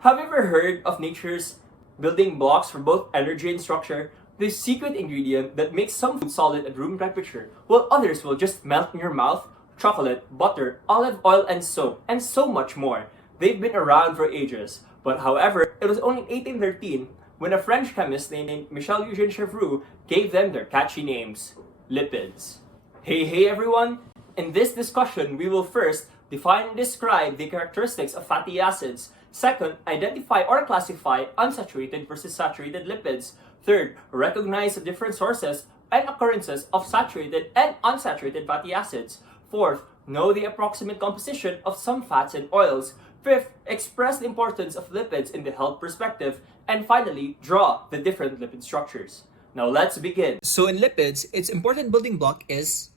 Have you ever heard of nature's building blocks for both energy and structure? The secret ingredient that makes some food solid at room temperature, while others will just melt in your mouth: chocolate, butter, olive oil, and soap, and so much more. They've been around for ages, but however, it was only 1813 when a French chemist named Michel Eugène Chevreul gave them their catchy names: lipids. Hey everyone! In this discussion, we will first define and describe the characteristics of fatty acids. Second, identify or classify unsaturated versus saturated lipids. Third, recognize the different sources and occurrences of saturated and unsaturated fatty acids. Fourth, know the approximate composition of some fats and oils. Fifth, express the importance of lipids in the health perspective. And finally, draw the different lipid structures. Now let's begin. So in lipids, its important building block is,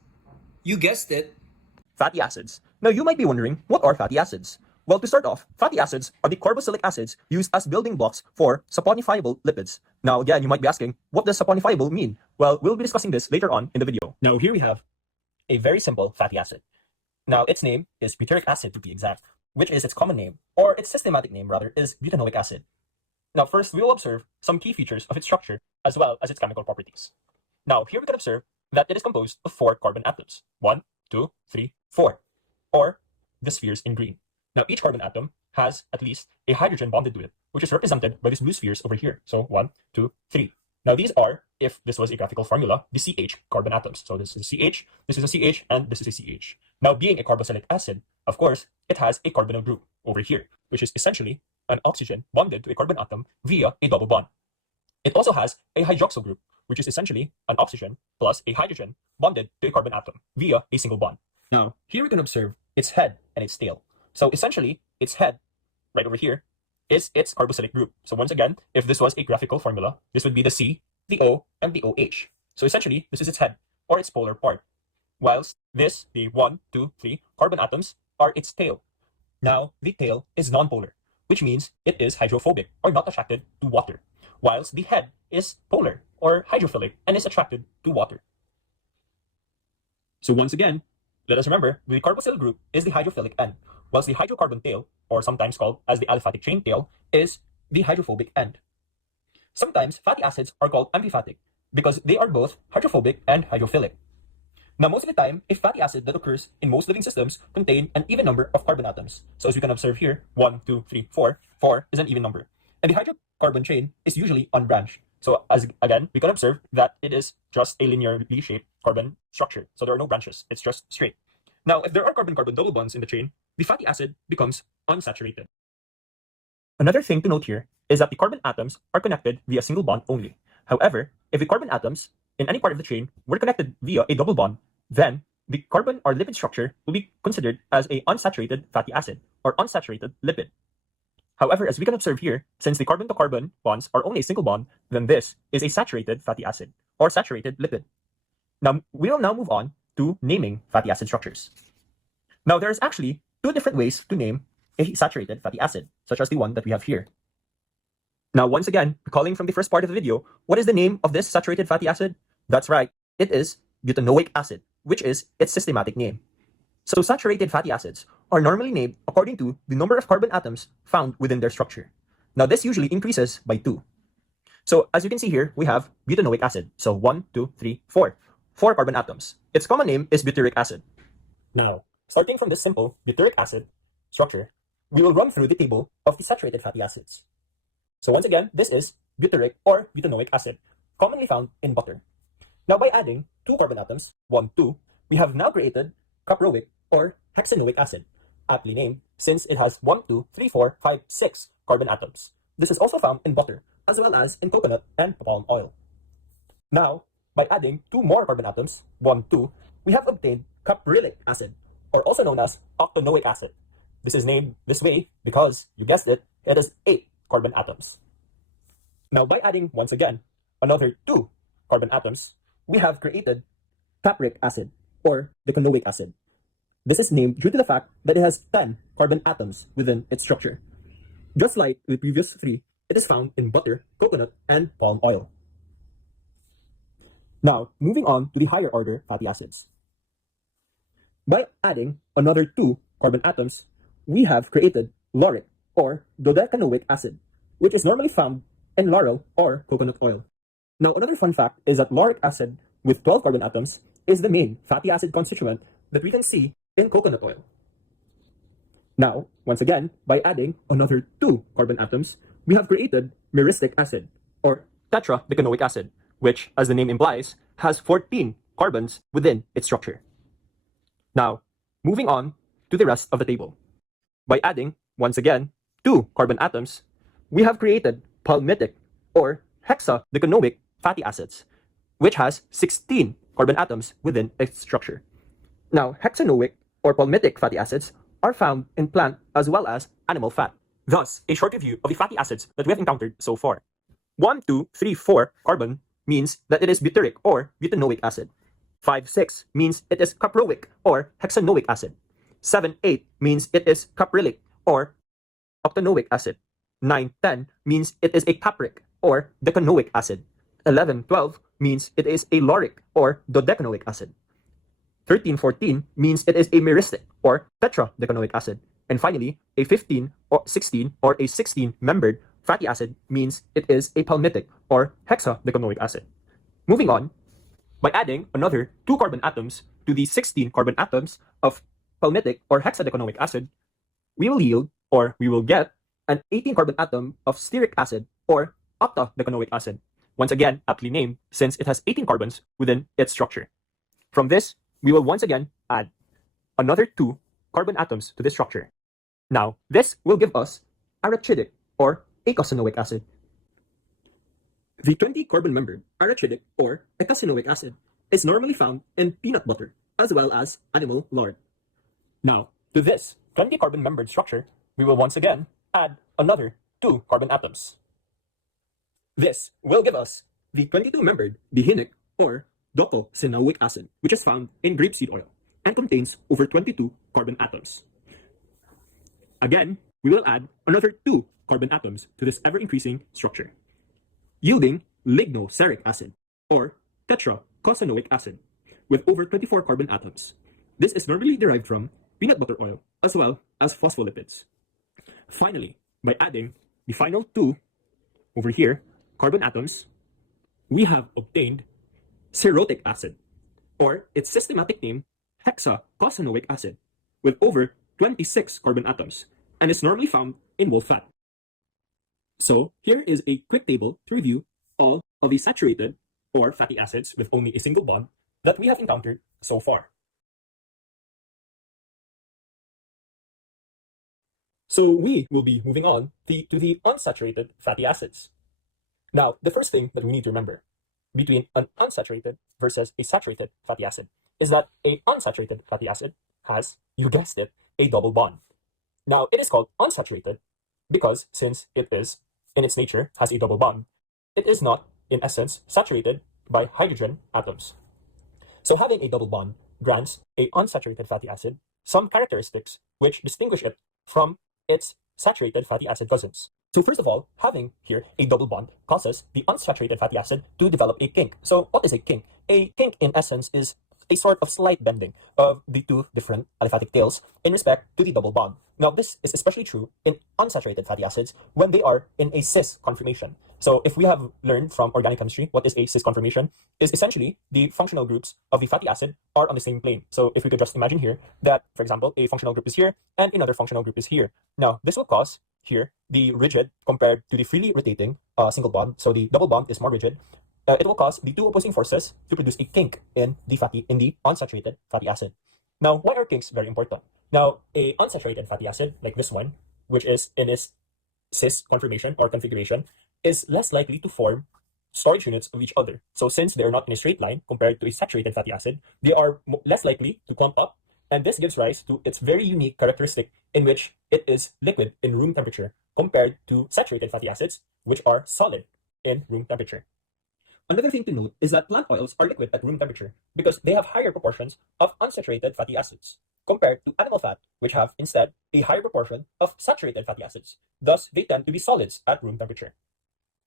you guessed it, fatty acids. Now you might be wondering, what are fatty acids? Well, to start off, fatty acids are the carboxylic acids used as building blocks for saponifiable lipids. Now again, you might be asking, what does saponifiable mean? Well, we'll be discussing this later on in the video. Now here we have a very simple fatty acid. Now its name is butyric acid to be exact, which is its common name, or its systematic name rather, is butanoic acid. Now first, we will observe some key features of its structure as well as its chemical properties. Now here we can observe that it is composed of 4 carbon atoms. 1, 2, 3, 4, or the spheres in green. Now each carbon atom has at least a hydrogen bonded to it, which is represented by these blue spheres over here. So 1, 2, 3. Now these are, if this was a graphical formula, the CH carbon atoms. So this is a CH, this is a CH, and this is a CH. Now being a carboxylic acid, of course, it has a carbonyl group over here, which is essentially an oxygen bonded to a carbon atom via a double bond. It also has a hydroxyl group, which is essentially an oxygen plus a hydrogen bonded to a carbon atom via a single bond. Now, here we can observe its head and its tail. So essentially, its head, right over here, is its carboxylic group. So once again, if this was a graphical formula, this would be the C, the O, and the OH. So essentially, this is its head, or its polar part. Whilst this, the 1, 2, 3 carbon atoms, are its tail. Now, the tail is nonpolar, which means it is hydrophobic, or not attracted to water. Whilst the head is polar, or hydrophilic, and is attracted to water. So once again, let us remember, the carboxyl group is the hydrophilic end, whilst the hydrocarbon tail, or sometimes called as the aliphatic chain tail, is the hydrophobic end. Sometimes fatty acids are called amphipathic because they are both hydrophobic and hydrophilic. Now most of the time, a fatty acid that occurs in most living systems contain an even number of carbon atoms. So as we can observe here, 1, 2, 3, 4, 4 is an even number. And the hydrocarbon chain is usually unbranched. So as again, we can observe that it is just a linearly shaped carbon structure. So there are no branches, it's just straight. Now, if there are carbon-carbon double bonds in the chain, the fatty acid becomes unsaturated. Another thing to note here is that the carbon atoms are connected via a single bond only. However, if the carbon atoms in any part of the chain were connected via a double bond, then the carbon or lipid structure will be considered as a unsaturated fatty acid or unsaturated lipid. However, as we can observe here, since the carbon-to-carbon bonds are only a single bond, then this is a saturated fatty acid or saturated lipid. Now, we will now move on to naming fatty acid structures. Now, there's actually 2 different ways to name a saturated fatty acid, such as the one that we have here. Now, once again, recalling from the first part of the video, what is the name of this saturated fatty acid? That's right, it is butanoic acid, which is its systematic name. So saturated fatty acids are normally named according to the number of carbon atoms found within their structure. Now, this usually increases by 2. So as you can see here, we have butanoic acid. So 1, 2, 3, 4. 4 carbon atoms. Its common name is butyric acid. Now, starting from this simple butyric acid structure, we will run through the table of the saturated fatty acids. So once again, this is butyric or butanoic acid, commonly found in butter. Now by adding 2 carbon atoms, 1, 2, we have now created caproic or hexanoic acid, aptly named since it has 1, 2, 3, 4, 5, 6 carbon atoms. This is also found in butter, as well as in coconut and palm oil. Now, by adding 2 more carbon atoms, 1, 2, we have obtained caprylic acid, or also known as octanoic acid. This is named this way because, you guessed it, it has 8 carbon atoms. Now, by adding, once again, another 2 carbon atoms, we have created capric acid, or decanoic acid. This is named due to the fact that it has 10 carbon atoms within its structure. Just like the previous 3, it is found in butter, coconut, and palm oil. Now, moving on to the higher order fatty acids. By adding another 2 carbon atoms, we have created lauric or dodecanoic acid, which is normally found in laurel or coconut oil. Now, another fun fact is that lauric acid with 12 carbon atoms is the main fatty acid constituent that we can see in coconut oil. Now, once again, by adding another 2 carbon atoms, we have created myristic acid, or tetradecanoic acid, which, as the name implies, has 14 carbons within its structure. Now, moving on to the rest of the table. By adding, once again, 2 carbon atoms, we have created palmitic, or hexadecanoic fatty acids, which has 16 carbon atoms within its structure. Now, hexanoic, or palmitic fatty acids are found in plant as well as animal fat. Thus, a short review of the fatty acids that we have encountered so far. 1, 2, 3, 4 carbon means that it is butyric or butanoic acid. 5, 6 means it is caproic or hexanoic acid. 7, 8 means it is caprylic or octanoic acid. 9, 10 means it is a capric or decanoic acid. 11, 12 means it is a lauric or dodecanoic acid. 13, 14 means it is a myristic or tetradecanoic acid. And finally, a 15 or 16 or a 16-membered fatty acid means it is a palmitic or hexadecanoic acid. Moving on, by adding another 2 carbon atoms to the 16 carbon atoms of palmitic or hexadecanoic acid, we will yield, or we will get, an 18 carbon atom of stearic acid or octadecanoic acid. Once again, aptly named since it has 18 carbons within its structure. From this, we will once again add another 2 carbon atoms to this structure. Now, this will give us arachidic or eicosanoic acid. The 20 carbon membered arachidic or eicosanoic acid is normally found in peanut butter as well as animal lard. Now, to this 20 carbon membered structure, we will once again add another 2 carbon atoms. This will give us the 22 membered dihinic or docosanoic acid, which is found in grapeseed oil and contains over 22 carbon atoms. Again, we will add another 2 carbon atoms to this ever-increasing structure, yielding lignoceric acid or tetracosanoic acid with over 24 carbon atoms. This is normally derived from peanut butter oil as well as phospholipids. Finally, by adding the final 2 over here carbon atoms, we have obtained cerotic acid, or its systematic name hexacosanoic acid, with over 26 carbon atoms, and is normally found in wolf fat. So here is a quick table to review all of the saturated or fatty acids with only a single bond that we have encountered so far. So we will be moving on to the unsaturated fatty acids. Now, the first thing that we need to remember between an unsaturated versus a saturated fatty acid is that an unsaturated fatty acid has, you guessed it, a double bond. Now, it is called unsaturated because since it is, in its nature, has a double bond, it is not, in essence, saturated by hydrogen atoms. So having a double bond grants a unsaturated fatty acid some characteristics which distinguish it from its saturated fatty acid cousins. So first of all, having here a double bond causes the unsaturated fatty acid to develop a kink. So what is a kink? A kink, in essence, is a sort of slight bending of the 2 different aliphatic tails in respect to the double bond. Now, this is especially true in unsaturated fatty acids when they are in a cis conformation. So if we have learned from organic chemistry, what is a cis conformation is essentially the functional groups of the fatty acid are on the same plane. So if we could just imagine here that, for example, a functional group is here and another functional group is here. Now, this will cause here the rigid compared to the freely rotating single bond. So the double bond is more rigid. It will cause the 2 opposing forces to produce a kink in the unsaturated fatty acid. Now, why are kinks very important? Now, a unsaturated fatty acid like this one, which is in its cis conformation or configuration, is less likely to form storage units of each other. So since they are not in a straight line compared to a saturated fatty acid, they are less likely to clump up, and this gives rise to its very unique characteristic in which it is liquid in room temperature compared to saturated fatty acids, which are solid in room temperature. Another thing to note is that plant oils are liquid at room temperature because they have higher proportions of unsaturated fatty acids compared to animal fat, which have instead a higher proportion of saturated fatty acids. Thus, they tend to be solids at room temperature.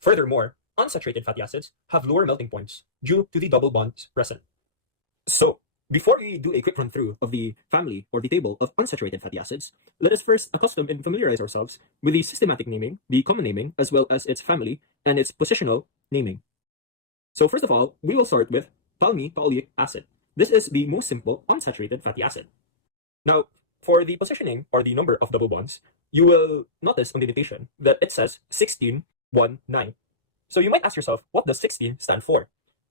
Furthermore, unsaturated fatty acids have lower melting points due to the double bonds present. So, Before we do a quick run through of the family or the table of unsaturated fatty acids, let us first accustom and familiarize ourselves with the systematic naming, the common naming, as well as its family and its positional naming. So first of all, we will start with palmitoleic acid. This is the most simple unsaturated fatty acid. Now, for the positioning or the number of double bonds, you will notice on the notation that it says 16, 1, 9. So you might ask yourself, what does 16 stand for?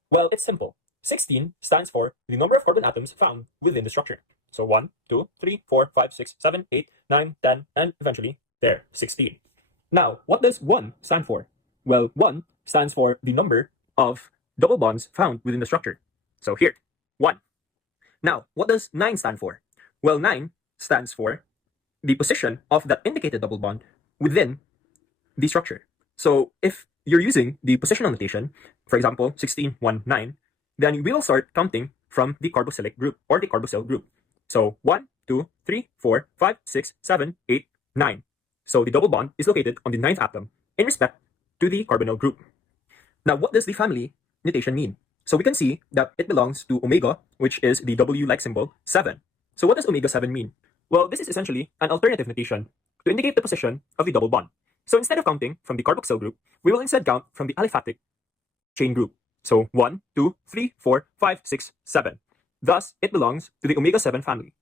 Well, it's simple. 16 stands for the number of carbon atoms found within the structure. So 1, 2, 3, 4, 5, 6, 7, 8, 9, 10, and eventually, there, 16. Now, what does 1 stand for? Well, 1 stands for the number of double bonds found within the structure. So here, 1. Now, what does 9 stand for? Well, 9 stands for the position of that indicated double bond within the structure. So if you're using the positional notation, for example, 16, 1, 9, then we will start counting from the carboxylic group or the carboxyl group. So 1, 2, 3, 4, 5, 6, 7, 8, 9. So the double bond is located on the 9th atom in respect to the carbonyl group. Now, what does the family notation mean? So we can see that it belongs to omega, which is the W-like symbol, 7. So what does omega 7 mean? Well, this is essentially an alternative notation to indicate the position of the double bond. So instead of counting from the carboxyl group, we will instead count from the aliphatic chain group. So 1, 2, 3, 4, 5, 6, 7. Thus, it belongs to the omega 7 family.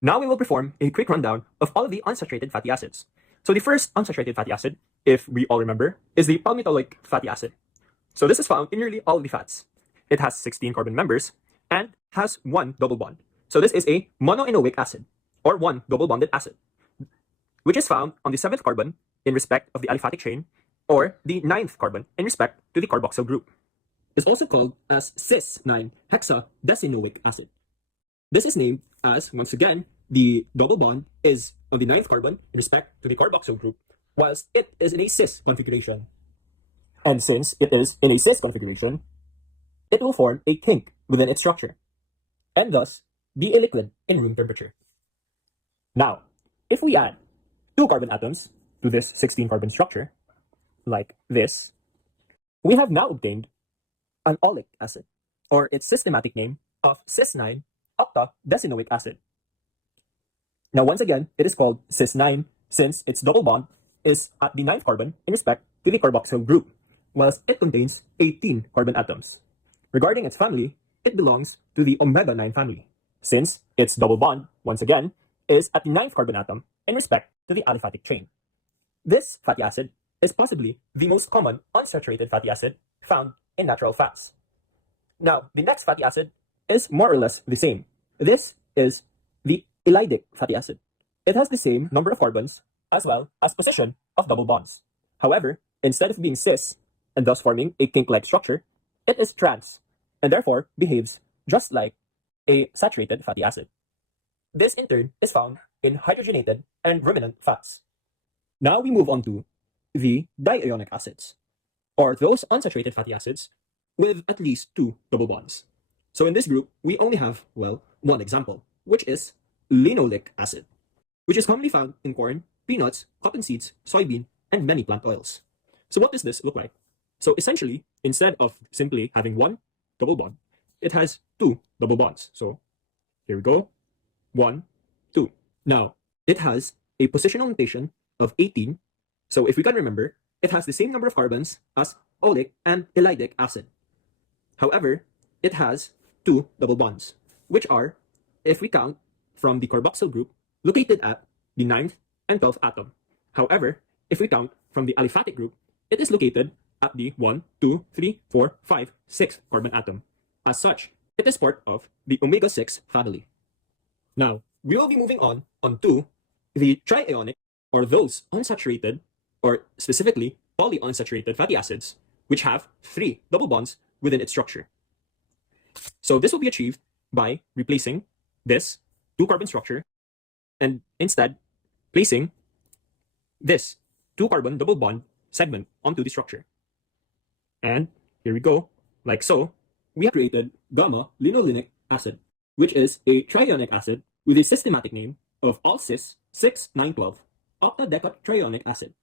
Now we will perform a quick rundown of all of the unsaturated fatty acids. So the first unsaturated fatty acid, if we all remember, is the palmitoleic fatty acid. So this is found in nearly all of the fats. It has 16 carbon members and has 1 double bond. So this is a monoenoic acid, or 1 double bonded acid, which is found on the 7th carbon in respect of the aliphatic chain, or the 9th carbon in respect to the carboxyl group. It's also called as cis-9 hexadecenoic acid. This is named as, once again, the double bond is on the 9th carbon in respect to the carboxyl group, whilst it is in a cis configuration. And since it is in a cis configuration, it will form a kink within its structure, and thus be a liquid in room temperature. Now, if we add 2 carbon atoms to this 16 carbon structure, like this, we have now obtained an oleic acid, or its systematic name of cis-9 octadecenoic acid. Now, once again, it is called cis-9 since its double bond is at the 9th carbon in respect to the carboxyl group, whilst it contains 18 carbon atoms. Regarding its family, it belongs to the omega 9 family, since its double bond, once again, is at the 9th carbon atom in respect to the aliphatic chain. This fatty acid is possibly the most common unsaturated fatty acid found in natural fats. Now, the next fatty acid is more or less the same. This is the elydic fatty acid. It has the same number of carbons as well as position of double bonds. However, instead of being cis and thus forming a kink-like structure, it is trans and therefore behaves just like a saturated fatty acid. This in turn is found in hydrogenated and ruminant fats. Now we move on to the diionic acids, or those unsaturated fatty acids with at least 2 double bonds. So in this group, we only have, well, one example, which is linoleic acid, which is commonly found in corn, peanuts, cotton seeds, soybean, and many plant oils. So what does this look like? So essentially, instead of simply having 1 double bond, it has 2 double bonds. So here we go, 1, 2. Now, it has a positional notation of 18. So if we can remember, it has the same number of carbons as oleic and elydic acid. However, it has 2 double bonds, which are, if we count from the carboxyl group, located at the 9th and 12th atom. However, if we count from the aliphatic group, it is located at the 1, 2, 3, 4, 5, 6 carbon atom. As such, it is part of the omega 6 family. Now, we will be moving on to the triionic, or those unsaturated, or specifically polyunsaturated fatty acids, which have 3 double bonds within its structure. So this will be achieved by replacing this 2-carbon structure and instead placing this 2-carbon double bond segment onto the structure. And here we go, like so, we have created gamma-linolenic acid, which is a triionic acid with a systematic name of all-cis 6,9,12 octadecatriionic acid.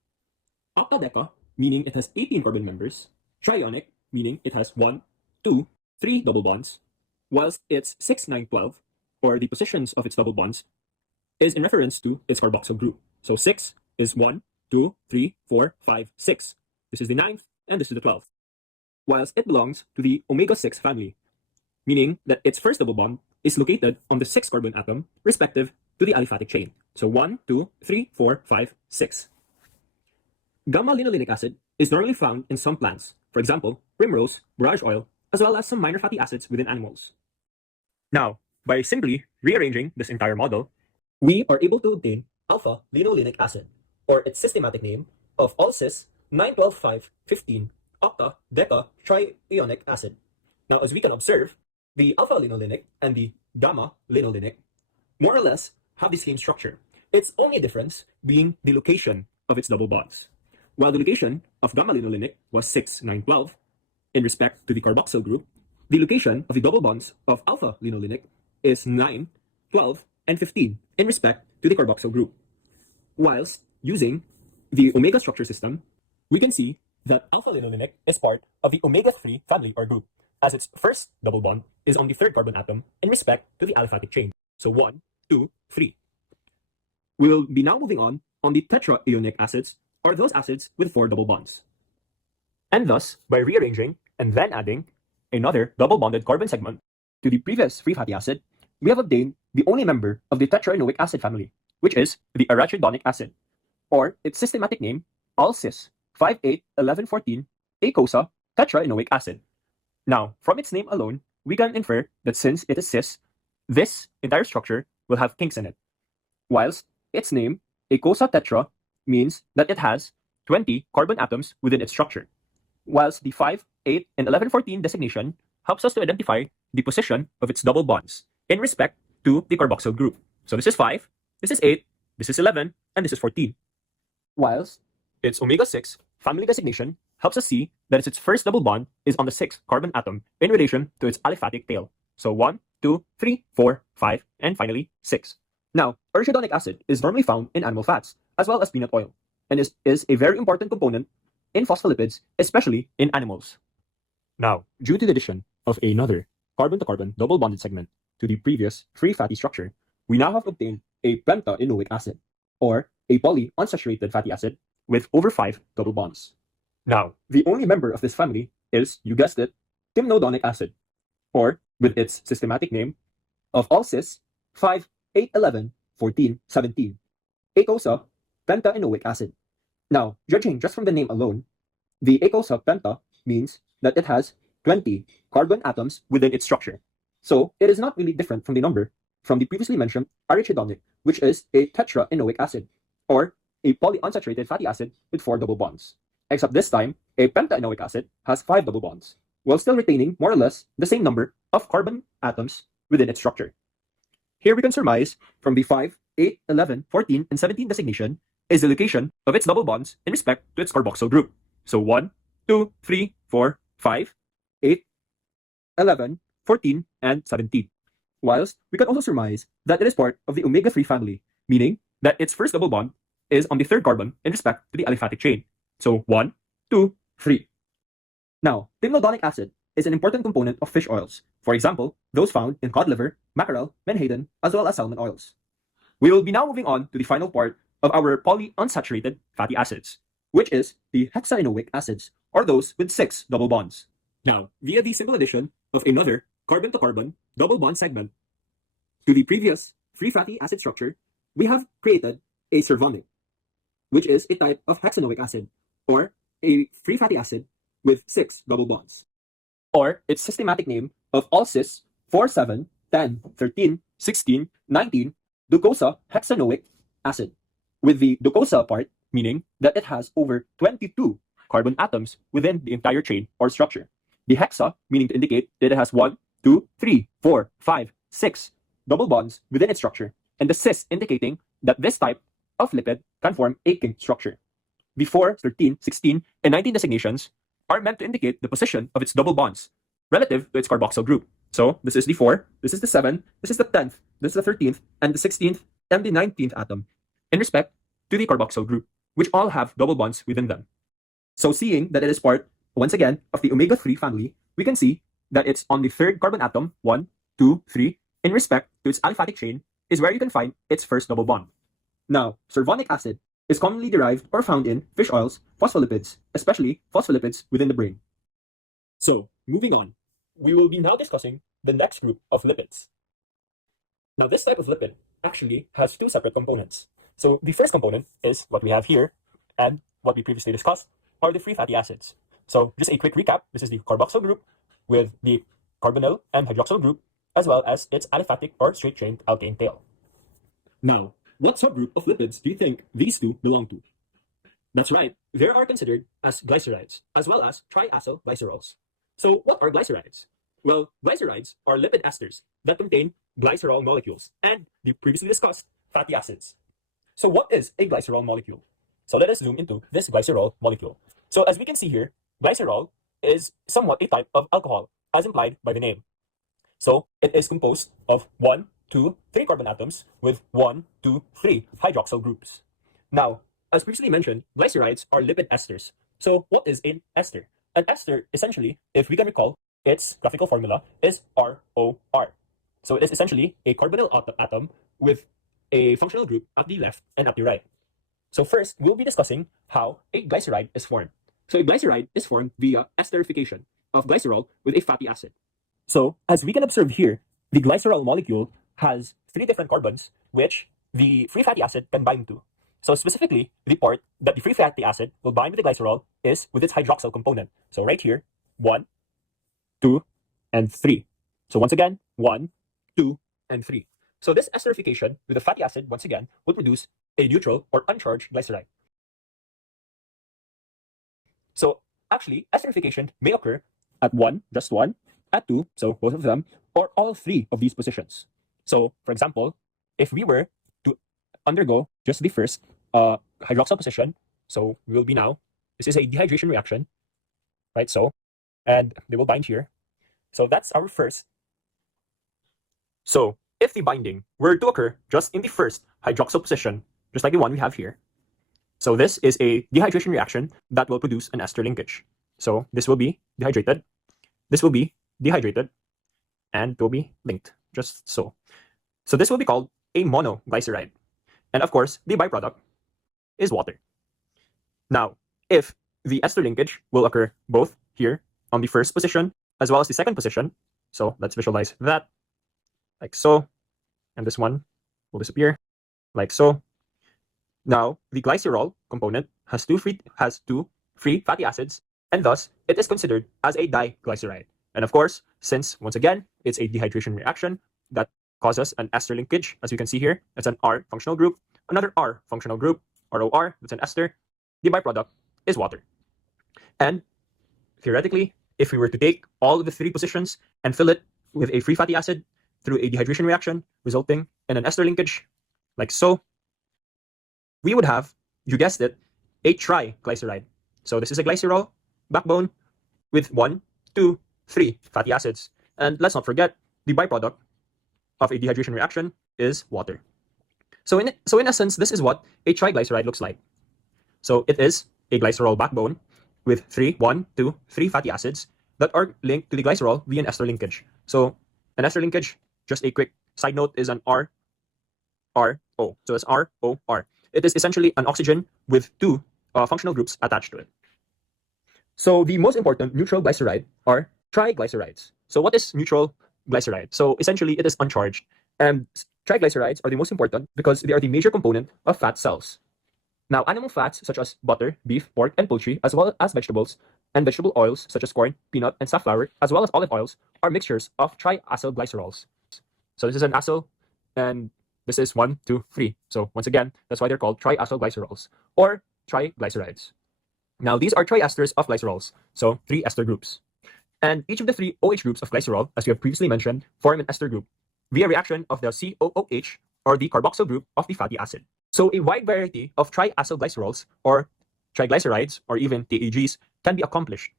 Octadeca meaning it has 18 carbon members, triionic meaning it has 1, 2, 3 double bonds, whilst its 6, 9, 12, or the positions of its double bonds, is in reference to its carboxyl group. So 6 is 1, 2, 3, 4, 5, 6. This is the 9th, and this is the 12th. Whilst it belongs to the omega-6 family, meaning that its first double bond is located on the 6th carbon atom, respective to the aliphatic chain. So 1, 2, 3, 4, 5, 6. Gamma-linolenic acid is normally found in some plants, for example, primrose, borage oil, as well as some minor fatty acids within animals. Now, by simply rearranging this entire model, we are able to obtain alpha-linolenic acid, or its systematic name of all cis 9,12,5,15 octa deca triionic acid. Now, as we can observe, the alpha-linolenic and the gamma-linolenic more or less have the same structure. Its only difference being the location of its double bonds. While the location of gamma-linolenic was 6, 9, 12 in respect to the carboxyl group, the location of the double bonds of alpha-linolenic is 9, 12, and 15 in respect to the carboxyl group. Whilst using the omega structure system, we can see that alpha-linolenic is part of the omega-3 family or group, as its first double bond is on the 3rd carbon atom in respect to the aliphatic chain. So 1, 2, 3. We will be now moving on the tetraionic acids, or those acids with 4 double bonds. And thus, by rearranging and then adding another double bonded carbon segment to the previous free fatty acid, we have obtained the only member of the tetraenoic acid family, which is the arachidonic acid, or its systematic name, all-cis 5, 8, 11, 14 eicosa tetraenoic acid. Now, from its name alone, we can infer that since it is cis, this entire structure will have kinks in it. Whilst its name, eicosa tetra, means that it has 20 carbon atoms within its structure. Whilst the 5, 8, and 11, 14 designation helps us to identify the position of its double bonds in respect to the carboxyl group. So this is 5, this is 8, this is 11, and this is 14. Whilst its omega-6 family designation helps us see that its first double bond is on the 6th carbon atom in relation to its aliphatic tail. So 1, 2, 3, 4, 5, and finally 6. Now, arachidonic acid is normally found in animal fats, as well as peanut oil, and is a very important component in phospholipids, especially in animals. Now, due to the addition of another carbon-to-carbon double bonded segment to the previous free fatty structure, we now have obtained a pentaenoic acid, or a polyunsaturated fatty acid with over 5 double bonds. Now, the only member of this family is, you guessed it, timnodonic acid, or with its systematic name of all cis 5, 8, 11, 14, 17 eicosa pentaenoic acid. Now, judging just from the name alone, the eicosa penta means that it has 20 carbon atoms within its structure. So it is not really different from the number from the previously mentioned arachidonic, which is a tetraenoic acid, or a polyunsaturated fatty acid with 4 double bonds. Except this time, a pentaenoic acid has 5 double bonds, while still retaining more or less the same number of carbon atoms within its structure. Here we can surmise from the 5, 8, 11, 14, and 17 designation is the location of its double bonds in respect to its carboxyl group. So 1, 2, 3, 4, 5, 8, 11, 14, and 17. Whilst we can also surmise that it is part of the omega-3 family, meaning that its first double bond is on the 3rd carbon in respect to the aliphatic chain. So 1, 2, 3. Now, timnodonic acid is an important component of fish oils. For example, those found in cod liver, mackerel, menhaden, as well as salmon oils. We will be now moving on to the final part of our polyunsaturated fatty acids, which is the hexaenoic acids, or those with 6 double bonds. Now, via the simple addition of another carbon-to-carbon double bond segment to the previous free fatty acid structure, we have created a cervonic, which is a type of hexanoic acid, or a free fatty acid with 6 double bonds, or its systematic name of all cis 4, 7, 10, 13, 16, 19 docosahexanoic hexanoic acid, with the docosa part meaning that it has over 22 carbon atoms within the entire chain or structure. The hexa meaning to indicate that it has 1, 2, 3, 4, 5, 6 double bonds within its structure, and the cis indicating that this type of lipid can form a kink structure. The 4, 13, 16, and 19 designations are meant to indicate the position of its double bonds relative to its carboxyl group. So this is the 4, this is the 7, this is the 10th, this is the 13th, and the 16th, and the 19th atom in respect to the carboxyl group, which all have double bonds within them. So seeing that it is part, once again, of the omega-3 family, we can see that it's on the 3rd carbon atom, 1, 2, 3, in respect to its aliphatic chain, is where you can find its first double bond. Now, survonic acid is commonly derived or found in fish oils, phospholipids, especially phospholipids within the brain. So, moving on, we will be now discussing the next group of lipids. Now, this type of lipid actually has two separate components. So, the first component is what we have here, and what we previously discussed are the free fatty acids. So, just a quick recap, this is the carboxyl group with the carbonyl and hydroxyl group, as well as its aliphatic or straight-chained alkane tail. Now, what subgroup of lipids do you think these two belong to? That's right, they are considered as glycerides, as well as triacylglycerols. So, what are glycerides? Well, glycerides are lipid esters that contain glycerol molecules and the previously discussed fatty acids. So, what is a glycerol molecule? So, let us zoom into this glycerol molecule. So, as we can see here, glycerol is somewhat a type of alcohol, as implied by the name. So, it is composed of 1, 2, 3 carbon atoms with 1, 2, 3 hydroxyl groups. Now, as previously mentioned, glycerides are lipid esters. So, what is an ester? An ester, essentially, if we can recall, its graphical formula is ROR. So, it is essentially a carbonyl atom with a functional group at the left and at the right. So, first, we'll be discussing how a glyceride is formed. So, a glyceride is formed via esterification of glycerol with a fatty acid. So, as we can observe here, the glycerol molecule has 3 different carbons, which the free fatty acid can bind to. So, specifically, the part that the free fatty acid will bind with the glycerol is with its hydroxyl component. So, right here, 1, 2, and 3. So, once again, 1, 2, and 3. So, this esterification with the fatty acid, once again, will produce a neutral or uncharged glyceride. So, actually, esterification may occur at 1, just 1, at 2, so both of them, or all 3 of these positions. So, for example, if we were to undergo just the first hydroxyl position, so we will be now, this is a dehydration reaction, right? So, and they will bind here. So, that's our first. So, if the binding were to occur just in the first hydroxyl position, just like the one we have here, so this is a dehydration reaction that will produce an ester linkage. So, this will be dehydrated, this will be dehydrated, and it will be linked, just so. So this will be called a monoglyceride. And of course, the byproduct is water. Now, if the ester linkage will occur both here on the first position as well as the second position, so let's visualize that, like so, and this one will disappear, like so. Now, the glycerol component has two free fatty acids, and thus it is considered as a diglyceride. And of course, since, once again, it's a dehydration reaction that causes an ester linkage, as you can see here, it's an R functional group, another R functional group, ROR, that's an ester, the byproduct is water. And theoretically, if we were to take all of the 3 positions and fill it with a free fatty acid through a dehydration reaction, resulting in an ester linkage, like so, we would have, you guessed it, a triglyceride. So this is a glycerol backbone with 1, 2, 3 fatty acids. And let's not forget, the byproduct of a dehydration reaction is water. So in essence, this is what a triglyceride looks like. So it is a glycerol backbone with 1, 2, 3 fatty acids that are linked to the glycerol via an ester linkage. So an ester linkage, just a quick side note, is an RO. So it's ROR. It is essentially an oxygen with 2 functional groups attached to it. So the most important neutral glyceride are triglycerides. So what is neutral glyceride? So essentially it is uncharged. And triglycerides are the most important because they are the major component of fat cells. Now, animal fats such as butter, beef, pork, and poultry, as well as vegetables and vegetable oils such as corn, peanut, and safflower, as well as olive oils, are mixtures of triacylglycerols. So this is an acyl, and this is 1, 2, 3. So once again, that's why they're called triacylglycerols or triglycerides. Now, these are triesters of glycerols, so 3 ester groups. And each of the 3 OH groups of glycerol, as we have previously mentioned, form an ester group via reaction of the COOH, or the carboxyl group of the fatty acid. So a wide variety of triacylglycerols or triglycerides or even TAGs can be accomplished.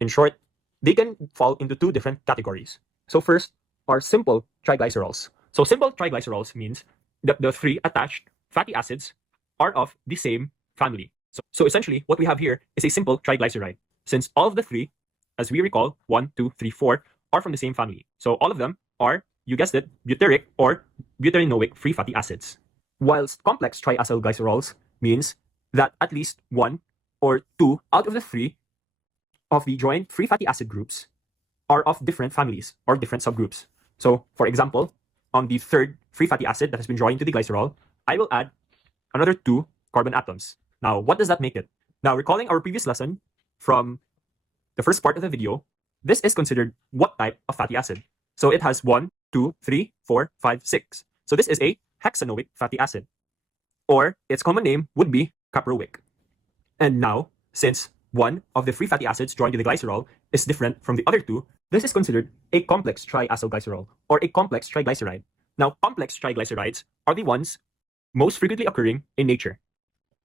In short, they can fall into 2 different categories. So first are simple triglycerols. So simple triglycerols means that the 3 attached fatty acids are of the same family. So essentially what we have here is a simple triglyceride, since all of the 3, as we recall, 1, 2, 3, 4, are from the same family. So all of them are, you guessed it, butyric or butyrenoic free fatty acids. Whilst complex triacyl glycerols means that at least one or two out of the three of the joined free fatty acid groups are of different families or different subgroups. So, for example, on the third free fatty acid that has been joined to the glycerol, I will add another two carbon atoms. Now, what does that make it? Now, recalling our previous lesson from the first part of the video, this is considered what type of fatty acid? So it has 1, 2, 3, 4, 5, 6. So this is a hexanoic fatty acid, or its common name would be caproic. And now, since one of the free fatty acids joined to the glycerol is different from the other two, this is considered a complex triacylglycerol or a complex triglyceride. Now, complex triglycerides are the ones most frequently occurring in nature.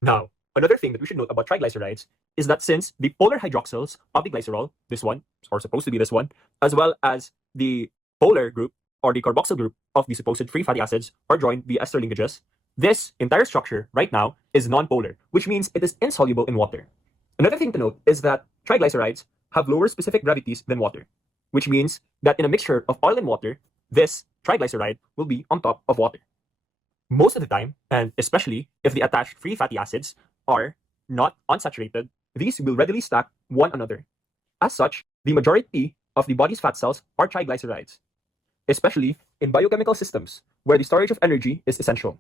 Now, another thing that we should note about triglycerides is that since the polar hydroxyls of the glycerol, this one, or supposed to be this one, as well as the polar group or the carboxyl group of the supposed free fatty acids are joined via ester linkages, this entire structure right now is non-polar, which means it is insoluble in water. Another thing to note is that triglycerides have lower specific gravities than water, which means that in a mixture of oil and water, this triglyceride will be on top of water. Most of the time, and especially if the attached free fatty acids are not unsaturated, these will readily stack one another. As such, the majority of the body's fat cells are triglycerides, especially in biochemical systems where the storage of energy is essential.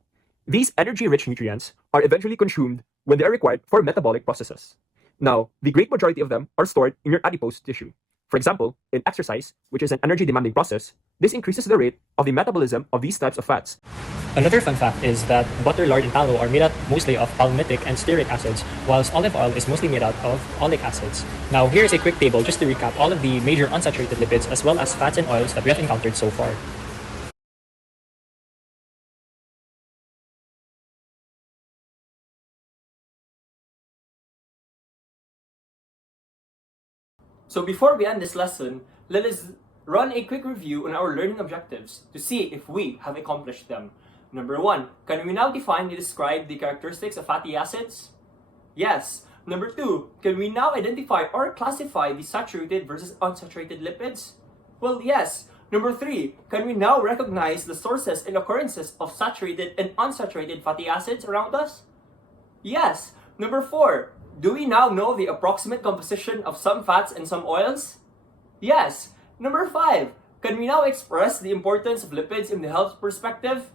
These energy-rich nutrients are eventually consumed when they are required for metabolic processes. Now, the great majority of them are stored in your adipose tissue. For example, in exercise, which is an energy-demanding process, this increases the rate of the metabolism of these types of fats. Another fun fact is that butter, lard, and tallow are made out mostly of palmitic and stearic acids, whilst olive oil is mostly made out of oleic acids. Now, here is a quick table just to recap all of the major unsaturated lipids as well as fats and oils that we have encountered so far. So before we end this lesson, let us run a quick review on our learning objectives to see if we have accomplished them. Number 1, can we now define and describe the characteristics of fatty acids? Yes. Number 2, can we now identify or classify the saturated versus unsaturated lipids? Well, yes. Number 3, can we now recognize the sources and occurrences of saturated and unsaturated fatty acids around us? Yes. Number 4, do we now know the approximate composition of some fats and some oils? Yes. Number 5, can we now express the importance of lipids in the health perspective?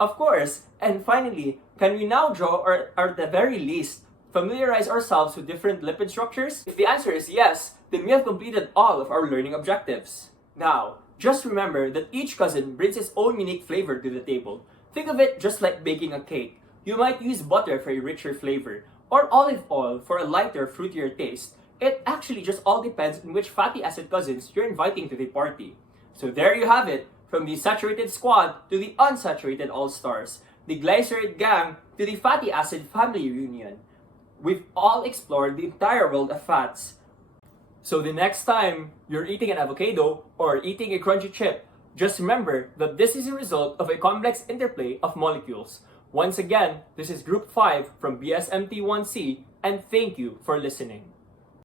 Of course. And finally, can we now draw or at the very least familiarize ourselves with different lipid structures? If the answer is yes, then we have completed all of our learning objectives. Now, just remember that each cousin brings its own unique flavor to the table. Think of it just like baking a cake. You might use butter for a richer flavor, or olive oil for a lighter, fruitier taste. It actually just all depends on which fatty acid cousins you're inviting to the party. So there you have it, from the saturated squad to the unsaturated all-stars, the glyceride gang to the fatty acid family reunion. We've all explored the entire world of fats. So the next time you're eating an avocado or eating a crunchy chip, just remember that this is a result of a complex interplay of molecules. Once again, this is Group 5 from BSMT 1C, and thank you for listening.